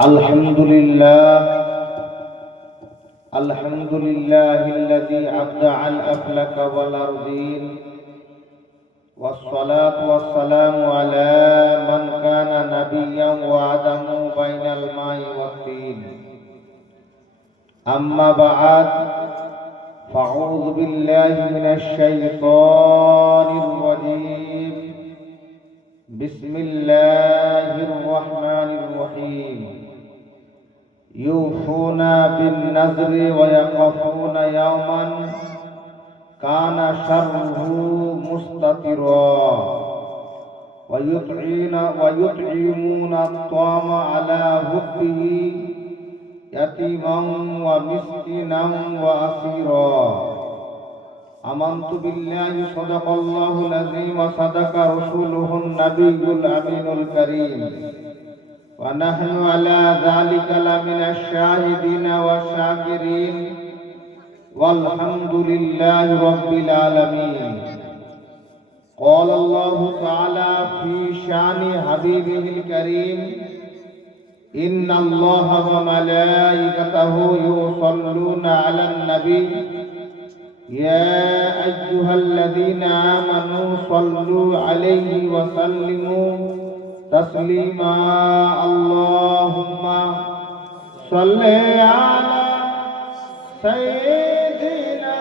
الحمد لله الحمد لله الذي أبدع الأفلك والأرضين والصلاة والسلام على من كان نبيا وآدم بين الماء والطين أما بعد فأعوذ بالله من الشيطان الرجيم بسم الله الرحمن الرحيم يوفون بالنذر ويخافون يوما كان شره مستطرا ويطعمون الطعام على حبه يتيما ومسكينا وأسيرا آمنت بالله صدق الله العظيم وصدق رسوله النبي الأمين الكريم ونحن على ذلك لمن الشاهدين والشاكرين والحمد لله رب العالمين. قال الله تعالى في شان حبيبه الكريم إن الله وملائكته يصلون على النبي يا أيها الذين آمنوا صلوا عليه وسلموا تسليما اللهم صل على سيدنا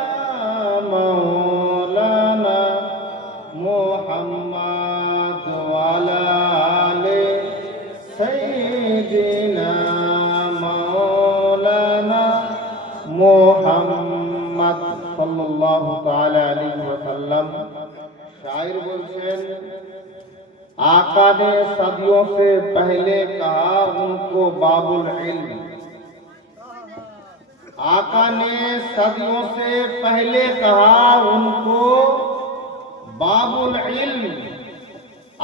مولانا محمد وعلى آل سيدنا مولانا محمد सल्लल्लाहु ताला अलैहि वसल्लम। शायर बोलছেন आका ने सदियों से पहले कहा उनको बाबुल इल्म। आका ने सदियों से पहले कहा उनको बाबुल इल्म।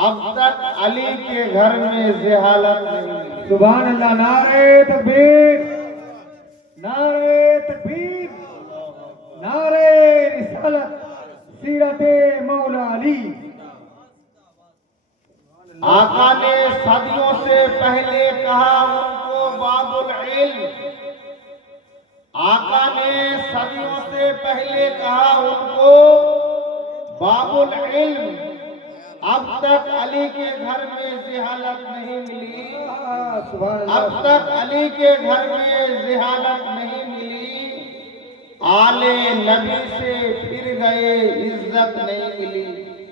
अब तक अली के घर में ज़हालत नहीं। सुभान अल्लाह। नारे तकबीर, नारे तकबीर, नारे रिसालत, सीरते मौला अली। आका ने सदियों से पहले कहा उनको बाबुल इल्म। आका ने सदियों से पहले कहा उनको बाबुल इल्म। अब तक अली के घर में ज़हालत नहीं मिली। अब तक अली के घर में ज़हालत नहीं मिली। आले नबी से फिर गए इज्जत नहीं मिली।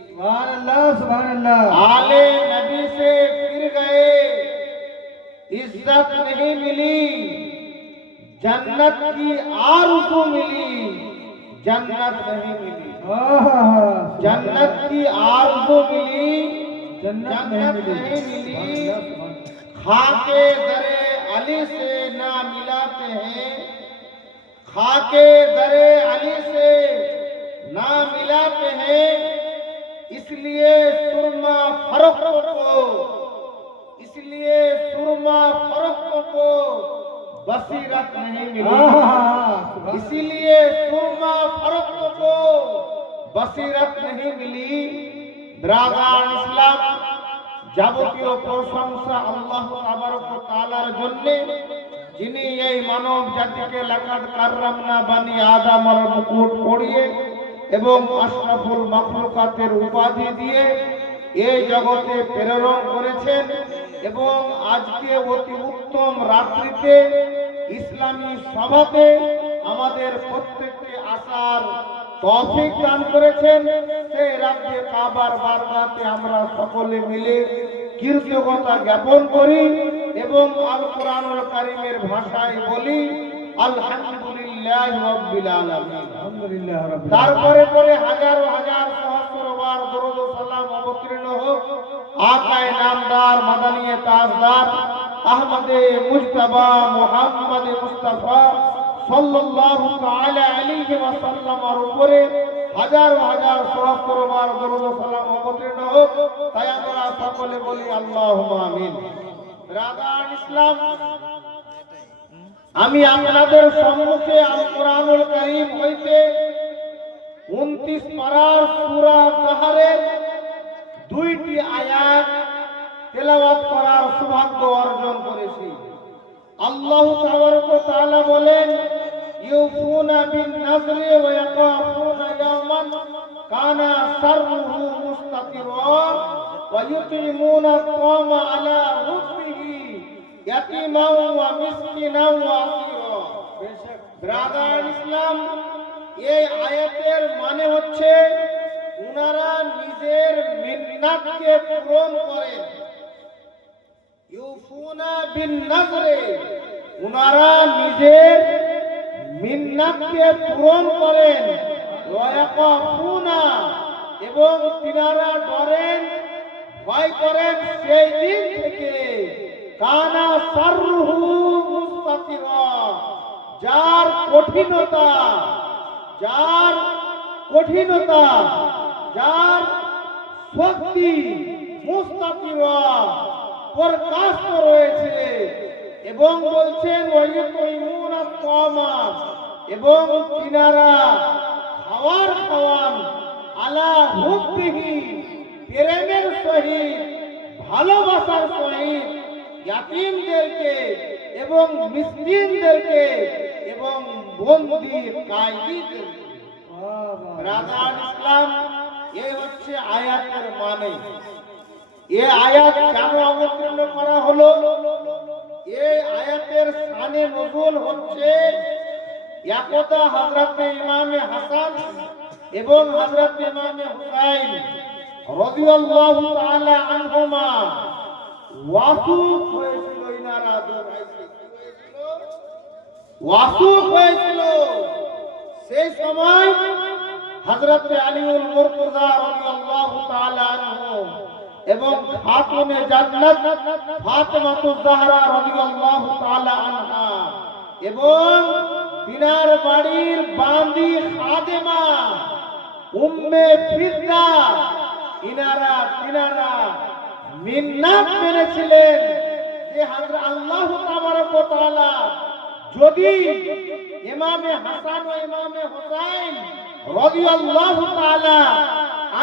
सुभान अल्लाह, सुभान अल्लाह। आले नबी से फिर गए इज्जत नहीं मिली। जन्नत की आरज़ू मिली, जन्नत नहीं मिली। जन्नत की आरज़ू मिली, जन्नत नहीं मिली। खाके दरे अली से ना मिलाते हैं, खाके दरे अली से ना मिलाते हैं। इसलिए सुरमा फरोख्त को बसीरत नहीं मिली। इसीलिए सुरमा फरोख्त को बसीरत नहीं मिली। ब्रादान इस्लाम যাবতীয় প্রশংসা আল্লাহ তাবারক ওয়া তাআলার জন্য, যিনি এই মানব জাতিকে লাকাদ কাররামনা বানি আদমের মুকুট পরিয়ে এবং আশরাফুল মাখলুকাতের উপাধি দিয়ে এই জগতে প্রেরণ করেছেন এবং আজকে অতি উত্তম রাত্রিতে ইসলামী সভাতে আমাদের প্রত্যেককে আসার তৌফিক দান করেছেন। সেই রাতে কাবার বারগাতে আমরা সকলে মিলে কৃতজ্ঞতা জ্ঞাপন করি এবং আল কোরআনুল কারীমের ভাষায় বলি আলহামদুলিল্লাহ রাব্বিল আলামিন। আলহামদুলিল্লাহ রাব্বিল। তারপরে পরে হাজার হাজার সহস্রবার দরুদ ও সালাম অবতীর্ণ হোক আকায়ে নামদার মাদানিয়ে তাজদার আহমদে মুজতবা মুহাম্মদ মুস্তাফা সাল্লাল্লাহু তাআলা আলাইহি ওয়াসাল্লামের উপরে হাজার হাজার সহস্রবার দরুদ ও সালাম অবতীর্ণ হোক। তাই আমরা সকলে বলি আল্লাহুম্মা আমিন। ব্রাদার ইসলাম, আমি আপনাদের সম্মুখে আল কোরআনুল কারীম হইতে 29 পারার সূরা কাহারের 2টি আয়াত তেলাওয়াত করার সৌভাগ্য অর্জন করেছি। আল্লাহ তাআলা বলেন ইউফুনা বিন নাযরি ওয়া ইয়াকাফুনা ইয়াওমান কানা শাররুহু মুস্তাতিরা ওয়া ইউতিমুনা আত-তা'আমা আলা হুব্বিহি ইয়াতীমান ওয়া মিসকিনান ওয়া আসীরা। ব্রাদার ইসলাম, এই আয়াতের মানে হচ্ছে উনারা নিজের মিন্নাতকে পূরণ করেন। ইউফুনা বিন নাযরি, উনারা নিজের মিন্নাতকে পূরণ করেন। ওয়া ইয়াকাফুনা, এবং তিনারা ডরেন, ভয় করেন সেই দিন থেকে কানা শাররুহু মুস্তাতিরা, যার কঠিনতা, যার শক্তি মুস্তাতিরা, প্রকাশ রয়েছে। এবং বলছেন ওয়াইতুইমুনা আত-তা'আমা, এবং তিনারা খাওয়ান আলা হুব্বিহি, প্রেমের সহিত, ভালোবাসার সহিত, ইয়াতীমদেরকে এবং মিসকিনদেরকে এবং বন্দী কায়দীদেরকে। ব্রাদার ইসলাম, এই হচ্ছে আয়াতের মানে। এই আয়াত কেন অবতীর্ণ করা হলো? এই আয়াতের শানে নজুল হচ্ছে একদা হযরত ইমামে হাসান এবং হযরত ইমামে হুসাইন রাদিয়াল্লাহু তাআলা আনহুমা ওয়াসুক হয়েছিল। ইনারা ওয়াসুক হয়েছিল। সেই সময় হযরত আলীউল মুরতজা রাদিয়াল্লাহু তাআলা আনহু এবং খাতুনে জান্নাত ফাতেমাতুজ জাহরা রাদিয়াল্লাহু তাআলা আনহা এবং তিনার বাড়ির বান্দি খাদেমা উম্মে ফিরদা, তিনারা মিন্নাত মেনেছিলেন যে হযরত আল্লাহ তাবারক ওয়া তাআলা যদি ইমামে হাসান ও ইমামে হুসাইন রাদিয়াল্লাহু তাআলা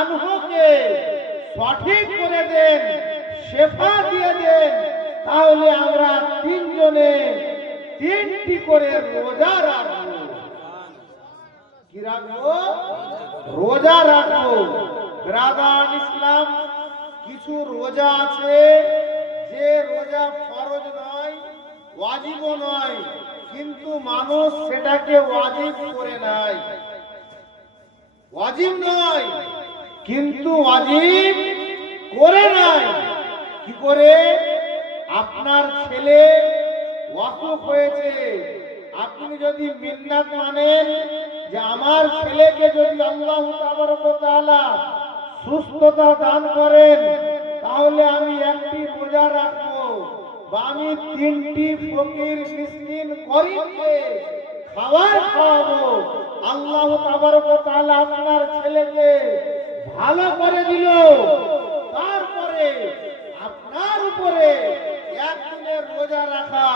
আনহুকে সঠিক করে দেন, শেফা দিয়ে দেন, তাহলে আমরা তিনজনে 3টি করে রোজা রাখবো। কি রাখবো? রোজা রাখবো। ব্রাদার ইসলাম, কিছু রোজা আছে যে রোজা ফরজ নয়, ওয়াজিবও নয়, কিন্তু মানুষ সেটাকে ওয়াজিব করে নাই। ওয়াজিব নয় কিন্তু ওয়াজিব করে নাই। কি করে? আপনার ছেলে অসুখ হয়েছে, আপনি যদি মিন্নাত মানেন যে আমার ছেলেকে যদি আল্লাহ তাবারক ওয়া তাআলা সুস্থতা দান করেন, তাহলে আমি একটি রোজা রাখবো, বা আমি 3টি ফকির মিসকিন গরিবকে খাবার খাওয়াবো। আল্লাহ তাবারক ওয়া তাআলা আপনার ছেলেকে ভালো করে দিল, তারপরে আপনার উপরে একদিনের রোজা রাখা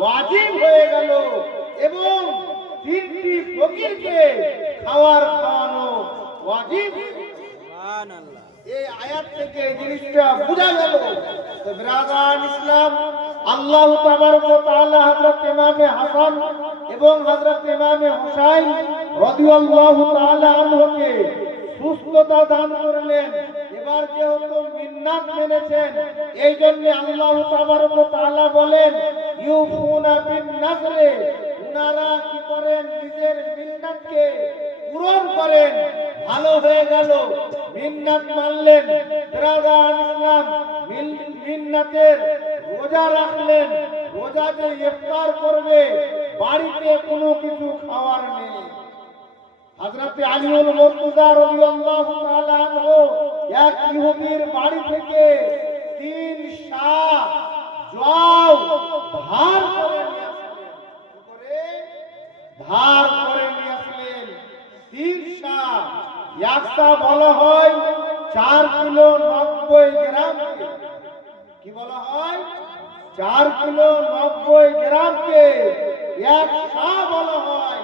ওয়াজিব হয়ে গেল এবং 3টি ফকিরকে খাওয়ানো ওয়াজিব। সুবহানাল্লাহ। এই আয়াত থেকে এই জিনিসটা বোঝা গেল। তো ব্রাদার ইসলাম, আল্লাহ তাবারক ওয়া তাআলা হযরত ইমামে হাসান এবং হযরত ইমামে হুসাইন রাদিয়াল্লাহু তাআলা আনহুকে সুস্থতা দান করলেন। এবার যেহেতু মিন্নাত মেনেছেন, এই জন্য আল্লাহ তাবারক ওয়া তাআলা বলেন ইউফুনা বিন নাযরি, উনারা কি করেন? নিজের মিন্নাতকে পূরণ করেন। ভালো হয়ে গেল, মিন্নাত মানলেন। ব্রাদার ইসলাম, মিন্নাতের রোজা রাখলেন। রোজা যে ইফতার করবে, বাড়িতে কোনো কিছু খাওয়ার নেই। হযরত আলীউল মুরতজা রাদিয়াল্লাহু তাআলা আনহু এক ইহুদির বাড়ি থেকে 3 সা জব ধার করে নিয়ে আসলেন। ধার করে নিয়ে আসলেন 3 সা। এক সা বলা হয় 4 কিলো 90 গ্রামকে। কি বলা হয়? 4 কিলো 90 গ্রামকে এক সা বলা হয়।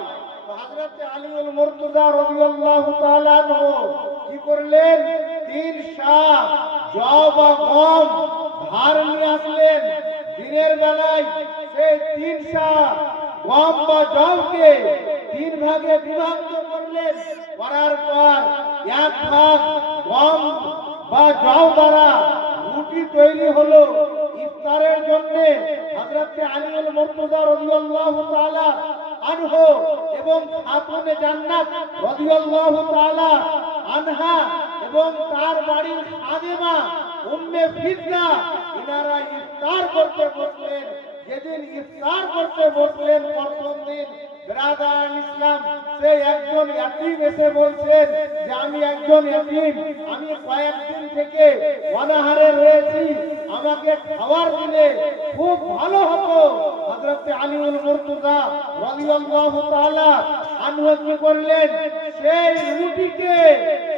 হযরত আলীউল মুরতজা রাদিয়াল্লাহু তাআলা আনহু কি করলেন? 3 সা জব গম ধার নিয়ে আসলেন। দিনের বেলায় সেই 3 সা গম বা জবকে 3 ভাগে বিভক্ত করলেন, করার পর 1 ভাগ গম বা জব দ্বারা রুটি তৈরি হলো ইফতারের জন্য। হযরত আলী আল মুর্তজা রাদিয়াল্লাহু তাআলা আনহু এবং খাতুনে জান্নাত রাদিয়াল্লাহু তাআলা আনহা এবং তার বাড়ির খাদেমা উম্মে ফিতনা ইনারা ইফতার করতে বসলেন। যেদিন ইফতার করতে বসলেন প্রথম দিন, বিরাদার ইসলাম, সে একজন ইয়াতীম এসে বলছেন যে আমি একজন ইয়াতীম, আমি কয়েকদিন থেকে অনাহারে রয়েছি, আমাকে খাবার দিলে খুব ভালো হতো। হযরত আলী আল মুর্তজা রাদিয়াল্লাহু তাআলা আনহু কি করলেন, সেই রুটিকে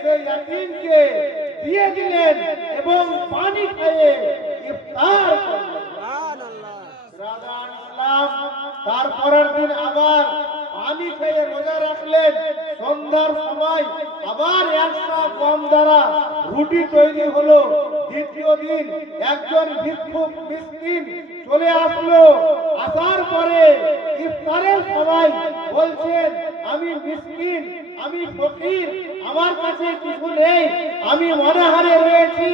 সেই ইয়াতীমকে দিয়ে দিলেন এবং পানি খেয়ে ইফতার করলেন। বিরাদার ইসলাম, তারপরের দিন আবার পানি খেয়ে রোজা রাখলেন। সন্ধ্যার সময় আবার 1 সা গম দ্বারা রুটি তৈরি হলো। দ্বিতীয় দিন একজন ভিক্ষুক মিসকিন চলে আসলো। আসার পরে ইফতারের সময় বলছেন আমি মিসকিন, আমি ফকির, আমার কাছে কিছু নেই, আমি অনাহারে রয়েছি।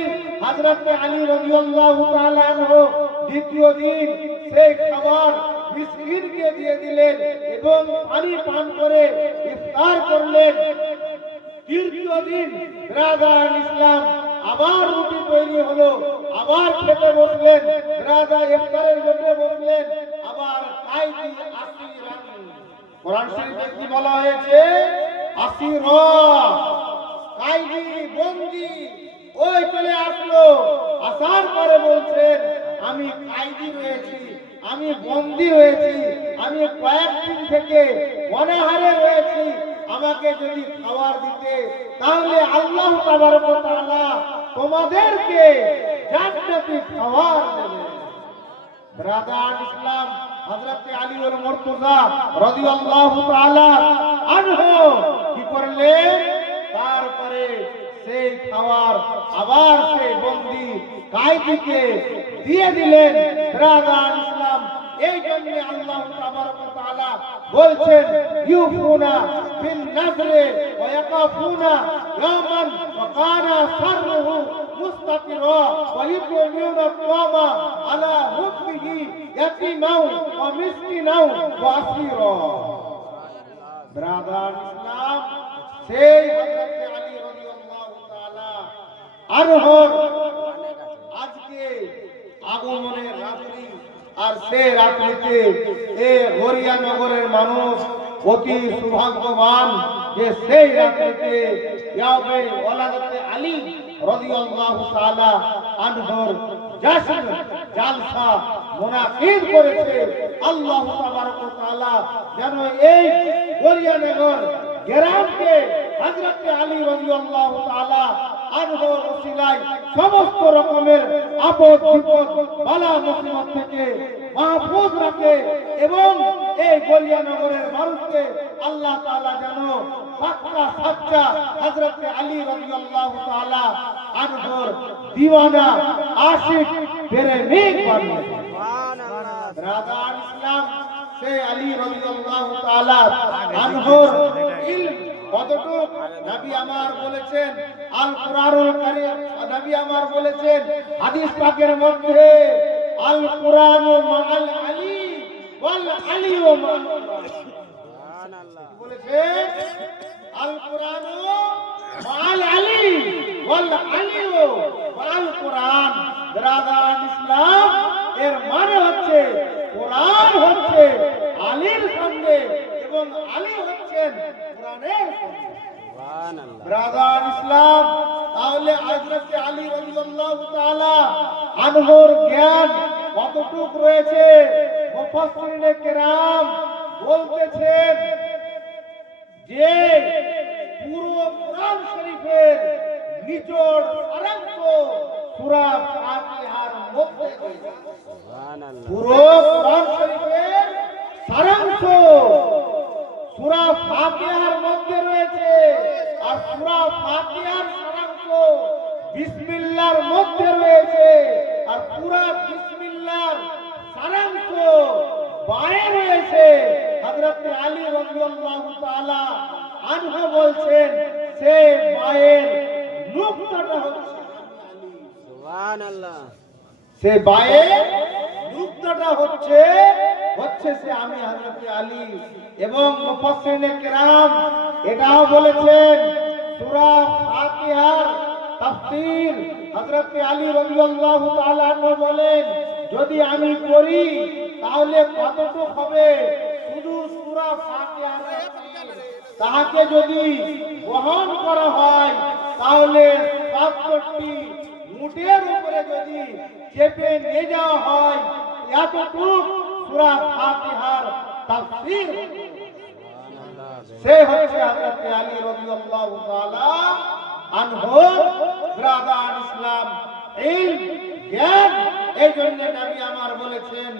হযরত আলী রাদিয়াল্লাহু তাআলা আনহু দ্বিতীয় দিন সেই খাবার মিসকিনকে দিয়ে দিলেন এবং পানি পান করে ইফতার করলেন। তৃতীয় দিন বিরাদার ইসলাম, আবার রুটি তৈরি হলো, আবার খেতে বসলেন। বিরাদার ইফতারের জন্য বসলেন। আবার কায়দি আসিরান, কোরআন শরীফে কি বলা হয়েছে? আসিরা, কায়দি, বন্দী, ওই চলে আসলো। আসার পরে বলছেন আমি কায়দি রয়েছি, আমি বন্দী রয়েছি, আমি কয়েকদিন থেকে অনাহারে রয়েছি, আমাকে যদি খাবার দিতে তাহলে আল্লাহ তাবারক ওয়া তাআলা তোমাদেরকে জান্নাতি খাবার দেবেন। বিরাদার ইসলাম, হযরত আলী আল মুর্তজা রাদিয়াল্লাহু তাআলা আনহু কি করলেন, তারপরে সেই খাবার আবার সেই বন্দী কায়দিকে দিয়ে দিলেন। বিরাদার ইসলাম, এই জন্য আল্লাহ তাবারক ওয়া তাআলা বলছেন ইউফুনা বিন নাযরি ওয়া ইয়াকাফুনা ইয়াওমান ওয়া কানা শাররুহু মুস্তাতিরা ওয়া ইউতিউনা আত-তা'আমা আলা হুব্বিহি ইয়াতীমান ওয়া মিসকিনান ওয়া আসীরা। বিরাদার ইসলাম, সেই হযরত আলী রাদিয়াল্লাহু তাআলা আনহুর আজকে আগমনের রাত্রি, আর সেই রাত্রিতে এই গড়িয়া নগরের মানুষ অতি সৌভাগ্যবান যে সেই রাত্রিতে ইয়াবে ওলাদতে আলী রাদিয়াল্লাহু তাআলা আনহুর জশ্ন জালসা মুনাকিদ করেছে। আল্লাহ তাবারক ওয়া তাআলা যেন এই গড়িয়া নগর গ্রামকে হযরত আলী রাদিয়াল্লাহু তাআলা আনহুর ওসিলায় সমস্ত রকমের আপদ বিপদ বালা মুসিবত থেকে মাহফুজ রাখে এবং এই গড়িয়া নগরের মানুষকে আল্লাহ তাআলা যেন পাক্কা সাচ্চা হযরত আলী রাদিয়াল্লাহু তাআলা আনহুর দিওয়ানা আশিক প্রেমিক বানিয়ে দেন। সুবহানাল্লাহ। বিরাদার ইসলাম, সেই আলী রাদিয়াল্লাহু তাআলা আনহুর ইলম কতটুক নবী আমার বলেছেন, আল কুরআনুল কারীম, নবী আমার বলেছেন হাদিস পাকের মধ্যে আল কুরআনু মাআল আলী ওয়াল আলিয়ু মাআল কুরআন। সুবহানাল্লাহ। বলেছেন আল কুরআনু মাআল আলী ওয়াল আলিয়ু মাআল কুরআন। বিরাদার ইসলাম, এর মানে হচ্ছে কোরআন হচ্ছে আলীর সঙ্গে এবং আলী হচ্ছেন কোরআনের সঙ্গে। সুবহানাল্লাহ। বিরাদার ইসলাম, তাহলে হযরত আলী রাদিয়াল্লাহু তাআলা আনহুর জ্ঞান কতটুক রয়েছে? মুফাসসিরিনে কেরাম বলতেছেন যে পুরো কোরআন শরীফের নিচড় সারাংশ সূরা ফাতিহার মধ্যে রয়েছে। সুবহানাল্লাহ। পুরো কোরআন শরীফের সারাংশ সূরা ফাতিহার মধ্যে রয়েছে, আর সূরা ফাতিহার সারাংশ বিসমিল্লাহর মধ্যে রয়েছে, আর পুরা বিসমিল্লাহর বায়ে রয়েছে হযরত আলী রাদিয়াল্লাহু তাআলা আনহু বলছেন সে বায়ের নুকতাটা হচ্ছে সুবহানাল্লাহ। সে বায়ের নুকতাটা হচ্ছে সে আমি হযরত আলী। এবং মুফাসসিরিনে কেরাম এটাও বলেছেন সূরা ফাতিহার তাফসীর হযরত আলী রাদিয়াল্লাহু তাআলা আনহু বলেন যদি আমি করি তাহলে কতটুকু হবে, শুধু সূরা ফাতিহার তাহাকে যদি বহন করা হয় তাহলে ৭০টি মুঠের উপরে যদি চেপে নিয়ে যাওয়া হয় এতটুকু সূরা ফাতিহার তাফসীর। সে হচ্ছে হযরত আলী রাদিয়াল্লাহু তাআলা আনহু। ব্রাদার ইসলাম ইলম জ্ঞান, এই জন্য নবী আমার বলেছেন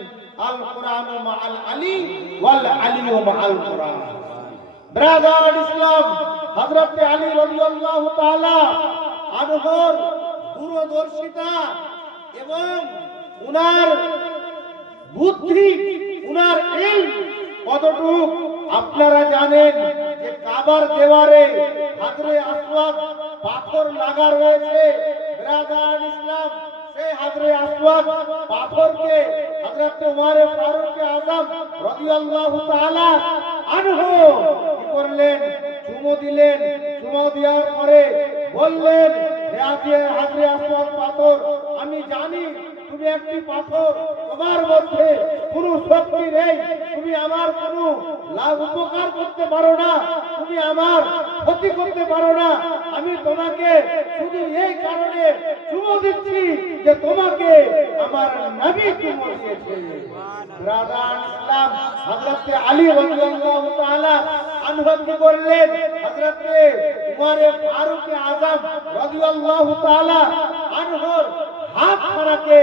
আল কোরআন মাআল আলী ওয়াল আলী মাআল কোরআন। ব্রাদার ইসলাম হযরত আলী রাদিয়াল্লাহু তাআলা আনহুর দূরদর্শিতা এবং উনার বুদ্ধি, উনার ইলম কতটুকু আপনারা জানেন যে কাবার দেওয়ারে হাজরে আসওয়াদ পাথর লাগা রয়েছে। ব্রাদার ইসলাম সেই হাজরে আসওয়াদ পাথরকে হযরত ওমর ফারুক আযম রাদিয়াল্লাহু তাআলা আনহু কি করলেন, চুমু দিলেন। চুমু দেওয়ার পরে বললেন হে হাজরে আসওয়াদ পাথর, আমি জানি তুমি একটি পাথর, তোমার মধ্যে কোনো শক্তি নেই, তুমি আমার কোনো লাভ উপকার করতে পারো না, তুমি আমার ক্ষতি করতে পারো না। আমি তোমাকে শুধু এই কারণে চুমু দিচ্ছি যে তোমাকে আমার নবী চুমু দিয়েছে। ব্রাদার ইসলাম হযরত আলী রাদিয়াল্লাহু তাআলা আনহু কি করলেন, হযরত উমর ফারুক আযম রাদিয়াল্লাহু তাআলা আনহুর হাত খানাকে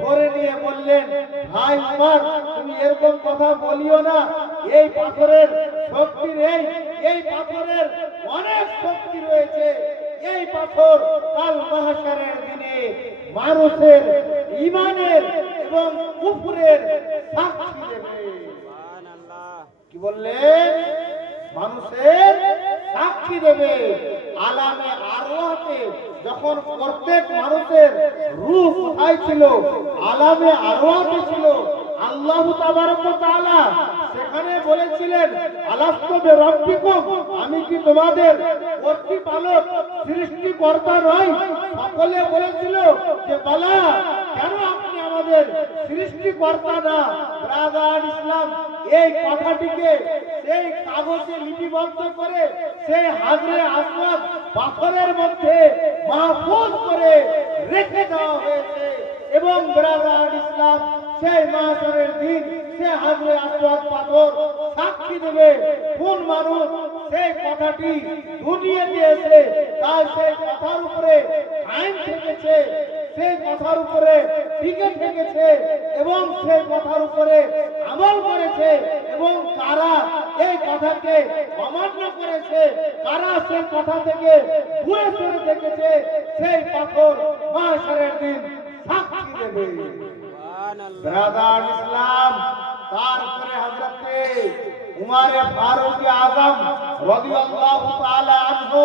ধরে নিয়ে বললেন ভাই উমর, তুমি এরকম কথা বলিও না, এই পাথরের শক্তি নেই, এই পাথরের অনেক শক্তি রয়েছে। এই পাথর কাল মাহশারের দিনে মানুষের ঈমানের এবং কুফরের সাক্ষী দেবে। কি বললেন, মানুষের সাক্ষী দেবে। আলামে আরওয়াতে যখন প্রত্যেক মানুষের রূহ কোথায় ছিল, আলামে আরওয়াতে ছিল। আল্লাহ তাবারক ওয়া তাআলা সেখানে বলেছিলেন আলাস্তু বিরাব্বিকুম, আমি কি তোমাদের প্রতিপালক সৃষ্টিকর্তা নই? সকলে বলেছিল যে বালা, কেন আপনি আমাদের সৃষ্টিকর্তা না? ব্রাদার ইসলাম এই কথাটিকে সেই কাগজে লিপিবদ্ধ করে সেই হাজরে আসওয়াদ পাথরের মধ্যে মাহফুজ করে রেখে দেওয়া হয়েছে। এবং ব্রাদার ইসলাম সেই মাহশরের দিন সে হাজরে আসওয়াদ পাথর সাক্ষী দেবে কোন মানুষ সেই কথাটি দুনিয়াতে এসে তার সেই কথার উপরে কায়েম থেকেছে, সেই কথার উপরে টিকে থেকেছে এবং সেই কথার উপরে আমল করেছে, এবং কারা এই কথাকে অমান্য করেছে, কারা সেই কথা থেকে দূরে সরে থেকেছে, সেই পাথর মাহশরের দিন সাক্ষী দেবে। ব্রাদার ইসলাম তারপরে হযরতে উমর ফারুক আযম রাদিয়াল্লাহু তাআলা আনহু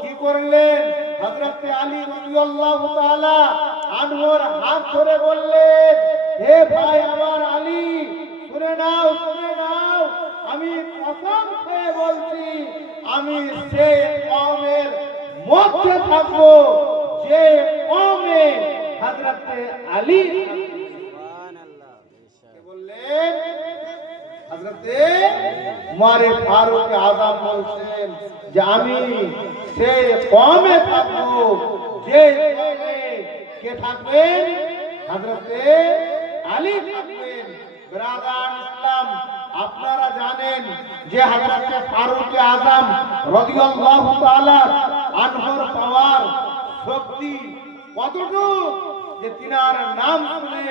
কি করলেন, হযরতে আলী রাদিয়াল্লাহু তাআলা আনহুর হাত ধরে বললেন হে ভাই আমার আলী, শুনে নাও, শুনে নাও, আমি কসম খেয়ে বলছি আমি সেই কওমের মধ্যে থাকবো যে কওমে হযরতে আলী। বললেন হযরতে উমর ফারুক আযম বলছেন যে আমি সেই কওমে থাকবো যে কওমে কে থাকবেন, হযরতে আলী থাকবেন। ব্রাদার ইসলাম আপনারা জানেন যে হযরতে ফারুক আযম রাদিয়াল্লাহু তাআলা আনহুর পাওয়ার শক্তি কতটুকু, যে তিনার নাম শুনে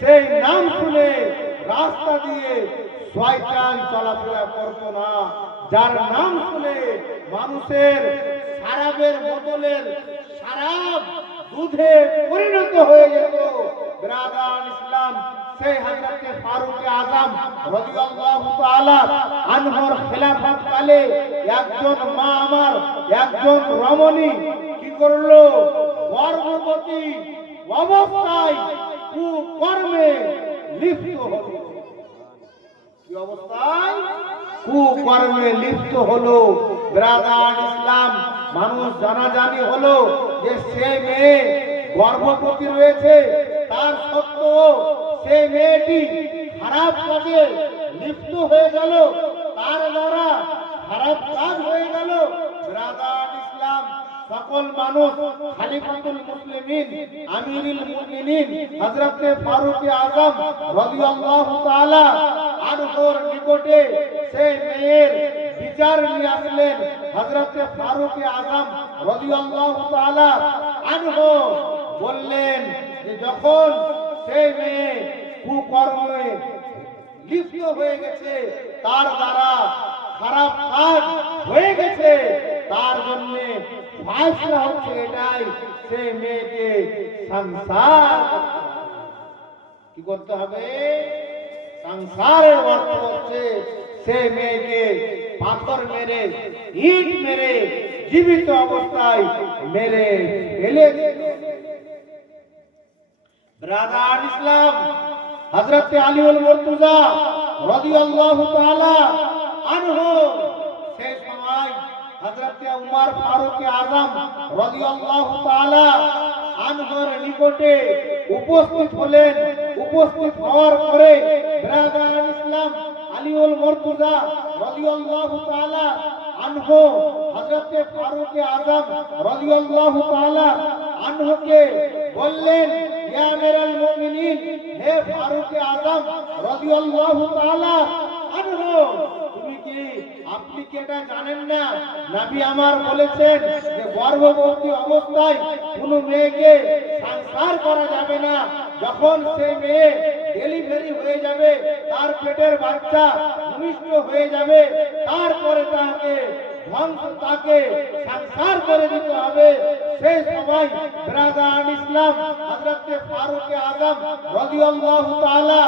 সেই নাম শুনে রাস্তা দিয়ে শয়তান চলাফেরা করতো না, যার নাম শুনে মানুষের শরাবের বোতলের শরাব দুধে পরিণত হয়ে যেত। ব্রাদার ইসলাম সেই হযরতে ফারুক আযম রাদিয়াল্লাহু তাআলা আনহুর খিলাফত কালে একজন মা আমার একজন রমণী কি করলো গর্ভবতী অবস্থায় কুকর্মে লিপ্ত হলো কি অবস্থায় কুকর্মে লিপ্ত হলো ব্রাদার ইসলাম মানুষ জানাজানি হলো যে সে মেয়ে গর্ভবতী রয়েছে তার সত্ত্বেও সেই মেয়েটি খারাপ কাজে লিপ্ত হয়ে গেল তার দ্বারা খারাপ কাজ হয়ে গেল ব্রাদার ইসলাম সকল মানুষ খলিফাতুল মুসলিমিন আমিরুল মুমিনিন হযরতে ফারুক আযম রাদিয়াল্লাহু তাআলা আনহুর নিকটে সেই মেয়ের বিচার নিয়ে আসলেন হযরতে ফারুক আযম রাদিয়াল্লাহু তাআলা আনহু বললেন যে যখন সেই মেয়ে কুকর্মে লিপ্ত হয়ে গেছে তার দ্বারা খারাপ কাজ হয়ে গেছে তার জন্য ফায়সালা হচ্ছে এটাই সেই মেয়েকে সংসার কি করতে হবে সংসারের অর্থ হচ্ছে সেই মেয়েকে পাথর মেরে ইট মেরে জীবিত অবস্থায় মেরে ফেলে ব্রাদার ইসলাম হযরতে আলীউল মুর্তজা রাদিয়াল্লাহু তাআলা আনহু সেই সময় হযরতে উমর ফারুক আযম রাদিয়াল্লাহু তাআলা আনহুর নিকটে উপস্থিত হলেন উপস্থিত হওয়ার পরে ব্রাদার ইসলাম আলীউল মুর্তজা রাদিয়াল্লাহু তাআলা আনহু হযরতে ফারুক আযম রাদিয়াল্লাহু তাআলা আনহুকে বললেন ইয়া আমিরুল মুমিনিন হে ফারুক আযম রাদিয়াল্লাহু তাআলা আনহু আপনি কি এটা জানেন না নবী আমার বলেছেন যে গর্ভবতী অবস্থায় কোনো মেয়েকে সংসার করা যাবে না যখন সেই মেয়ে ডেলিভারি হয়ে যাবে তার পেটের বাচ্চা ভূমিষ্ঠ হয়ে যাবে তারপরে তাকে সংসার করে দিতে হবে সেই সময় ব্রাদার ইসলাম হযরতে ফারুক আযম রাদিয়াল্লাহু তাআলা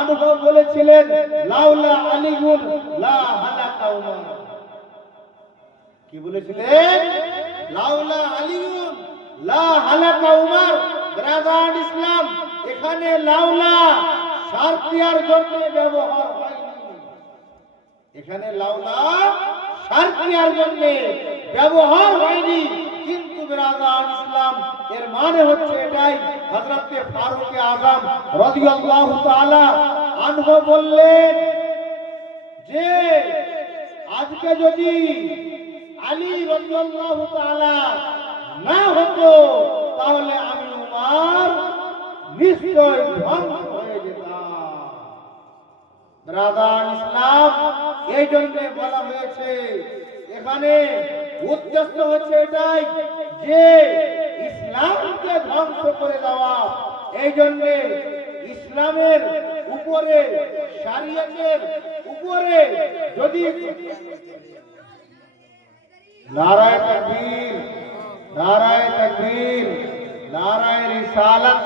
আনহু বলেছিলেন লাউলা আলীউন লা হালাকা উমর কি বলেছিলেন লাউলা আলীউন লা হালাকা উমর ব্রাদার ইসলাম এখানে লাউলা শারতিয়ার জন্য ব্যবহার হয়নি এখানে লাউলা শারতিয়ার জন্য ব্যবহার হয়নি কিন্তু ব্রাদার ইসলাম এর মানে হচ্ছে এটাই হযরতে ফারুক আযম রাদিয়াল্লাহু তাআলা আনহু বললেন যে আজকে যদি আলী রাদিয়াল্লাহু তাআলা না হতো তাহলে আমি উমর নিশ্চয় ধ্বংস হয়ে যেতাম ব্রাদার ইসলাম এই জন্য বলা হয়েছে এখানে উদ্দেশ্য হচ্ছে এটাই যে ইসলামকে ধ্বংস করে দেওয়া এই জন্য ইসলামের উপরে শরিয়তের উপরে যদি নারায়ে তাকবীর নারায়ে তাকবীর নারায়ে রিসালাত